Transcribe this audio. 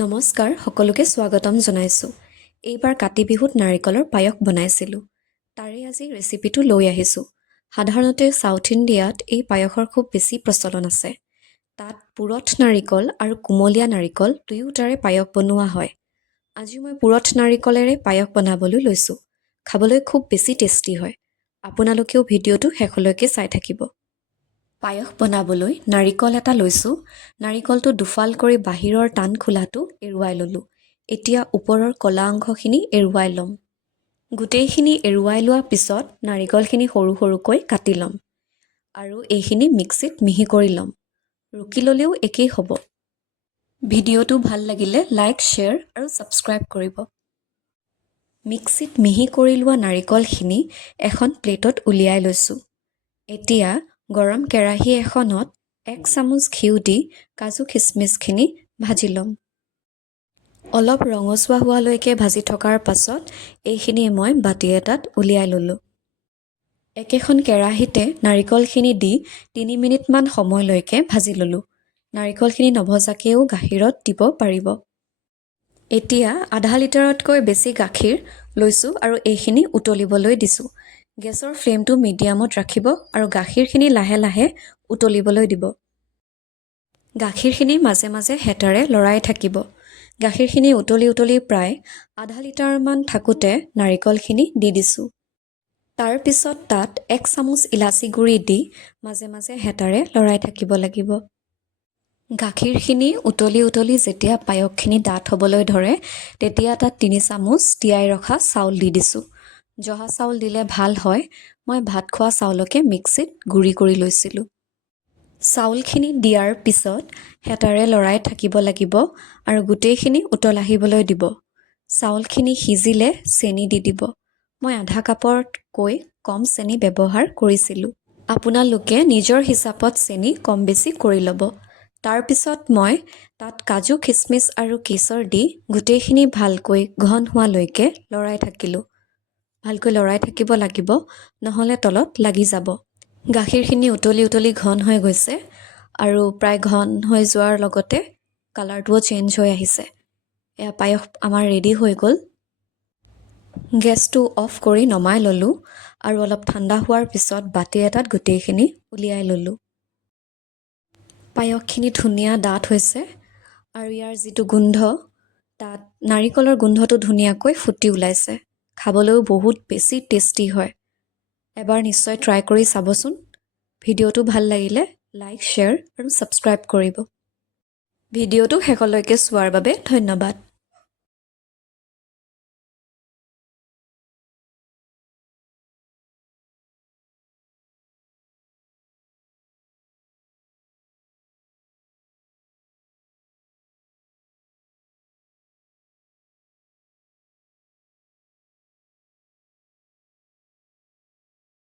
নমস্কাৰ সকলোকে স্বাগতম জনাইছোঁ। এইবাৰ কাতি বিহুত নাৰিকলৰ পায়স বনাইছিলোঁ। তাৰে আজি ৰেচিপিটো লৈ আহিছোঁ। সাধাৰণতে ছাউথ ইণ্ডিয়াত এই পায়সৰ খুব বেছি প্ৰচলন আছে। তাত পুৰঠ নাৰিকল আৰু কুমলীয়া নাৰিকল দুয়োটাৰে পায়স বনোৱা হয়। আজি মই পুৰঠ নাৰিকলেৰে পায়স বনাবলৈ লৈছোঁ। খাবলৈ খুব বেছি টেষ্টি হয়। আপোনালোকেও ভিডিঅ'টো শেষলৈকে চাই থাকিব। পায়স বনাবলৈ নাৰিকল এটা লৈছোঁ। নাৰিকলটো দুফাল কৰি বাহিৰৰ টান খোলাটো এৰুৱাই ল'লোঁ। এতিয়া ওপৰৰ কলা অংশখিনি এৰুৱাই ল'ম। গোটেইখিনি এৰুৱাই লোৱাৰ পিছত নাৰিকলখিনি সৰু সৰুকৈ কাটি ল'ম আৰু এইখিনি মিক্সিত মিহি কৰি ল'ম। ৰুকি ল'লেও একেই হ'ব। ভিডিঅ'টো ভাল লাগিলে লাইক, শ্বেয়াৰ আৰু ছাবস্ক্ৰাইব কৰিব। মিক্সিত মিহি কৰি লোৱা নাৰিকলখিনি এখন প্লেটত উলিয়াই লৈছোঁ। এতিয়া গৰম কেৰাহী এখনত 1 চামুচ ঘিউ দি কাজু খিচমিচখিনি ভাজি ল'ম। অলপ ৰঙচুৱা হোৱালৈকে ভাজি থকাৰ পাছত এইখিনি মই বাতি এটাত উলিয়াই ল'লোঁ। একেখন কেৰাহীতে নাৰিকলখিনি দি 3 মিনিটমান সময়লৈকে ভাজি ল'লোঁ। নাৰিকলখিনি নভজাকৈও গাখীৰত দিব পাৰিব। এতিয়া আধা লিটাৰতকৈ বেছি গাখীৰ লৈছোঁ আৰু এইখিনি উতলিবলৈ দিছোঁ। গেছৰ ফ্লেমটো মিডিয়ামত ৰাখিব আৰু গাখীৰখিনি লাহে লাহে উতলিবলৈ দিব। গাখীৰখিনি মাজে মাজে হেতাৰে লৰাই থাকিব। গাখীৰখিনি উতলি প্ৰায় আধা লিটাৰমান থাকোঁতে নাৰিকলখিনি দি দিছোঁ। তাৰ পিছত তাত 1 চামুচ ইলাচি গুড়ি দি মাজে মাজে হেতাৰে লৰাই থাকিব লাগিব। গাখীৰখিনি উতলি যেতিয়া পায়সখিনি ডাঠ হ'বলৈ ধৰে তেতিয়া তাত 3 চামুচ তিয়াই ৰখা চাউল দি দিছোঁ। জহা চাউল দিলে ভাল হয়। মই ভাত খোৱা চাউলকে মিক্সিত গুড়ি কৰি লৈছিলোঁ। চাউলখিনি দিয়াৰ পিছত হেতাৰে লৰাই থাকিব লাগিব আৰু গোটেইখিনি উতল আহিবলৈ দিব। চাউলখিনি সিজিলে চেনি দি দিব। মই আধা কাপতকৈ কম চেনি ব্যৱহাৰ কৰিছিলোঁ। আপোনালোকে নিজৰ হিচাপত চেনি কম বেছি কৰি ল'ব। তাৰ পিছত মই তাত কাজু খিচমিচ আৰু কেশৰ দি গোটেইখিনি ভালকৈ ঘন হোৱালৈকে লৰাই থাকিলোঁ। ভালকৈ লৰাই থাকিব লাগিব, নহ'লে তলত লাগি যাব। গাখীৰখিনি উতলি ঘন হৈ গৈছে আৰু প্ৰায় ঘন হৈ যোৱাৰ লগতে কালাৰটোও চেঞ্জ হৈ আহিছে। এয়া পায়স আমাৰ ৰেডি হৈ গ'ল। গেছটো অফ কৰি নমাই ল'লোঁ আৰু অলপ ঠাণ্ডা হোৱাৰ পিছত বাতি এটাত গোটেইখিনি উলিয়াই ল'লোঁ। পায়সখিনি ধুনীয়া ডাঠ হৈছে আৰু ইয়াৰ যিটো গোন্ধ, তাত নাৰিকলৰ গোন্ধটো ধুনীয়াকৈ ফুটি ওলাইছে। খাবলৈও বহুত বেছি টেষ্টি হয়। এবাৰ নিশ্চয় ট্ৰাই কৰি চাবচোন। ভিডিঅ'টো ভাল লাগিলে লাইক, শ্বেয়াৰ আৰু ছাবস্ক্ৰাইব কৰিব। ভিডিঅ'টো শেষলৈকে চোৱাৰ বাবে ধন্যবাদ।